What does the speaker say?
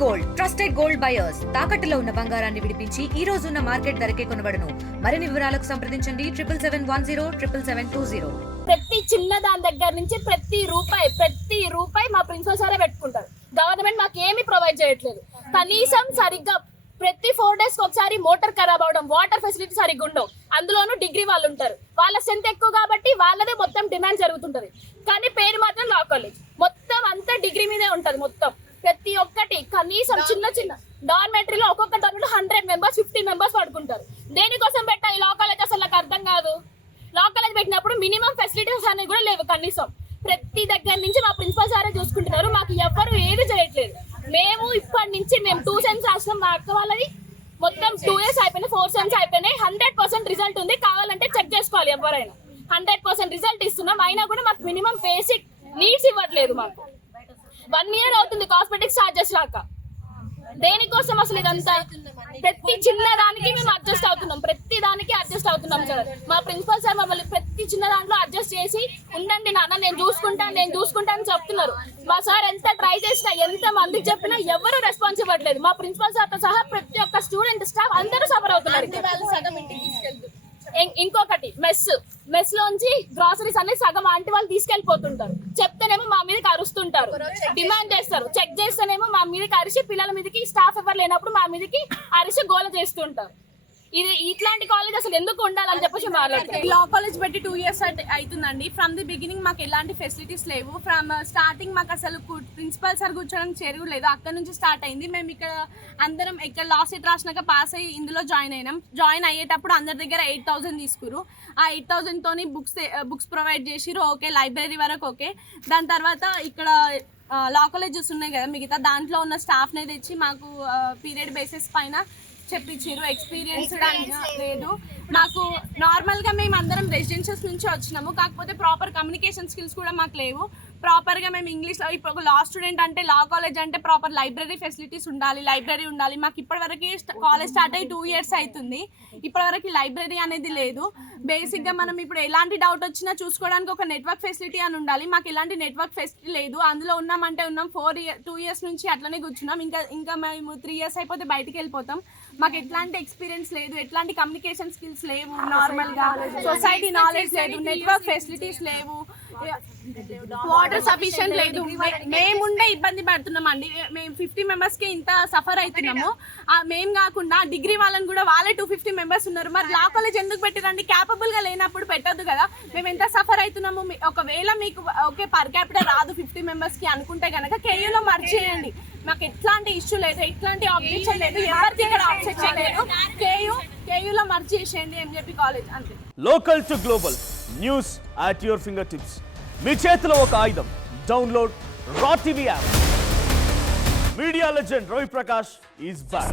Gold trusted gold buyers తాకట్టులో ఉన్న బంగారాన్ని విడిపించి ఈ రోజు ఉన్న మార్కెట్ ధరకే కొనబడును. మరిన్ని వివరాలకు సంప్రదించండి 7771077720. ప్రతి చిన్న దాని దగ్గర నుంచి ప్రతి రూపాయి మా ప్రిన్సిపల్ సారే పెట్టుకుంటారు. గవర్నమెంట్ మాకు ఏమి ప్రొవైడ్ చేయట్లేదు. కనీసం సరిగ్గా ప్రతి 4 days ఒకసారి మోటార్ ఖరాబ్ అవడం, వాటర్ ఫెసిలిటీ సరిగ్గా ఉండవు. అందులోనూ డిగ్రీ వాళ్ళు ఉంటారు, వాళ్ళ స్ట్రెంత్ ఎక్కువ కాబట్టి వాళ్ళదే మొత్తం డిమాండ్ జరుగుతుంటది. కానీ పేరు మాత్రం లా కాలేజ్, మొత్తం అంతా డిగ్రీ మీదే ఉంటది. మొత్తం ప్రతి ఒక్కటి కనీసం చిన్న డార్మెటరీలో ఒక్కొక్క దాంట్లో 100 members 50 members పడుకుంటారు. దేనికోసం పెట్టాలి లా కాలేజ్ అసలు నాకు అర్థం కాదు. లా కాలేజ్ పెట్టినప్పుడు మినిమం ఫెసిలిటీస్ అనేవి కూడా లేవు. కనీసం ప్రతి దగ్గర నుంచి మా ప్రిన్సిపల్ సారే చూసుకుంటున్నారు, మాకు ఎవ్వరు ఏది చేయట్లేదు. మేము ఇప్పటి నుంచి 2 సెమ్స్ రాసినాం. మా అక్క వాళ్ళది మొత్తం 2 years అయిపోయినాయి, 4 సెమ్స్ అయిపోయినాయి. 100% రిజల్ట్ ఉంది, కావాలంటే చెక్ చేసుకోవాలి. ఎవరైనా 100% రిజల్ట్ ఇస్తున్నాం, అయినా కూడా మాకు మినిమం బేసిక్ నీడ్స్ ఇవ్వట్లేదు. మాకు 1 year అవుతుంది కాస్మెటిక్స్ ఛార్జెస్ రాక. దేనికోసం అసలు ఇదంతా? ప్రతి చిన్న దానికి మేము అడ్జస్ట్ అవుతున్నాం, ప్రతి దానికి అడ్జస్ట్ అవుతున్నాం సార్. మా ప్రిన్సిపల్ సార్ మమ్మల్ని ప్రతి చిన్న దాంట్లో అడ్జస్ట్ చేసి ఉండండి నాన్న నేను చూసుకుంటా అని చెప్తున్నారు. మా సార్ ఎంత ట్రై చేసినా, ఎంత మందికి చెప్పినా ఎవరు రెస్పాన్స్ ఇవ్వట్లేదు. మా ప్రిన్సిపల్ సార్ తో సహా ప్రతి ఒక్క స్టూడెంట్ స్టాఫ్ అందరూ సఫర్ అవుతున్నారు. ఇంకొకటి మెస్ లోంచి గ్రాసరీస్ అన్ని సగం ఆంటీ వాళ్ళు తీసుకెళ్లిపోతుంటారు. చెప్తేనేమో మా మీదకి అరుస్తుంటారు, డిమాండ్ చేస్తారు. చెక్ చేస్తేనేమో మా మీదకి అరిసి, పిల్లల మీదకి స్టాఫ్ ఎవరు లేనప్పుడు మా మీదకి అరిసి గోల చేస్తుంటారు. ఇది ఇట్లాంటి కాలేజ్ అసలు ఎందుకు ఉండాలని చెప్పేసి మాట్లాడుతారు. లా కాలేజ్ పెట్టి 2 years అవుతుందండి. ఫ్రమ్ ది బిగినింగ్ మాకు ఎలాంటి ఫెసిలిటీస్ లేవు. ఫ్రమ్ స్టార్టింగ్ మాకు అసలు ప్రిన్సిపల్ సార్ కూర్చోడానికి చేరువు లేదు. అక్కడ నుంచి స్టార్ట్ అయింది. మేము ఇక్కడ అందరం ఇక్కడ లాస్ట్ ఇయర్ రాసినాక పాస్ అయ్యి ఇందులో జాయిన్ అయినాం. జాయిన్ అయ్యేటప్పుడు అందరి దగ్గర 8,000 తీసుకురు. ఆ 8,000 తోని బుక్స్ ప్రొవైడ్ చేసిరు. ఓకే, లైబ్రరీ వరకు ఓకే. దాని తర్వాత ఇక్కడ లా కాలేజెస్ ఉన్నాయి కదా మిగతా, దాంట్లో ఉన్న స్టాఫ్నే తెచ్చి మాకు పీరియడ్ బేసిస్ పైన చెప్పించారు. ఎక్స్పీరియన్స్ లేదు మాకు. నార్మల్గా మేము అందరం రెసిడెన్షియల్స్ నుంచి వచ్చినాము, కాకపోతే ప్రాపర్ కమ్యూనికేషన్ స్కిల్స్ కూడా మాకు లేవు. ప్రాపర్గా మేము ఇంగ్లీష్లో, ఇప్పుడు ఒక లా స్టూడెంట్ అంటే, లా కాలేజ్ అంటే ప్రాపర్ లైబ్రరీ ఫెసిలిటీస్ ఉండాలి, లైబ్రరీ ఉండాలి. మాకు ఇప్పటివరకు కాలేజ్ స్టార్ట్ అయ్యి 2 years అవుతుంది, ఇప్పటివరకు లైబ్రరీ అనేది లేదు. బేసిక్గా మనం ఇప్పుడు ఎలాంటి డౌట్ వచ్చినా చూసుకోవడానికి ఒక నెట్వర్క్ ఫెసిలిటీ అని ఉండాలి. మాకు ఎలాంటి నెట్వర్క్ ఫెసిలిటీ లేదు. అందులో ఉన్నామంటే ఉన్నాం. 2 years నుంచి అట్లనే కూర్చున్నాం. ఇంకా మేము 3 years అయిపోతే బయటికి వెళ్ళిపోతాం. మాకు ఎట్లాంటి ఎక్స్పీరియన్స్ లేదు, ఎట్లాంటి కమ్యూనికేషన్ స్కిల్స్ లేవు, నార్మల్గా సొసైటీ నాలెడ్జ్ లేదు, నెట్వర్క్ ఫెసిలిటీస్ లేవు, వాటర్ సఫిషియెంట్ లేదు. మేముండే ఇబ్బంది పడుతున్నాం అండి. మేము 50 members ఇంత సఫర్ అవుతున్నాము. మేము కాకుండా డిగ్రీ వాళ్ళని కూడా వాళ్ళే 250 members ఉన్నారు. మరి లా కాలేజ్ ఎందుకు పెట్టిరండి? క్యాపబుల్గా లేనప్పుడు పెట్టద్దు కదా. మేము ఎంత సఫర్ అవుతున్నాము. ఒకవేళ మీకు ఓకే పర్ క్యాపిటల్ రాదు 50 members అనుకుంటే కనుక కేయూలో మర్జ్ చేయండి. మాకు ఎట్లాంటి ఇష్యూ లేదు, ఎట్లాంటి ఆబ్జెక్షన్ లేదు, ఎవరికి ఇక్కడ ఆబ్జెక్షన్ లేదు. కేయూలో మర్జ్ చేసేయండి ఎంజేపీ కాలేజ్ అంతే. Local to global news at your finger tips. మీ చేతిలో ఒక ఆయుధం. Download Raw TV app. Media legend Ravi Prakash is back.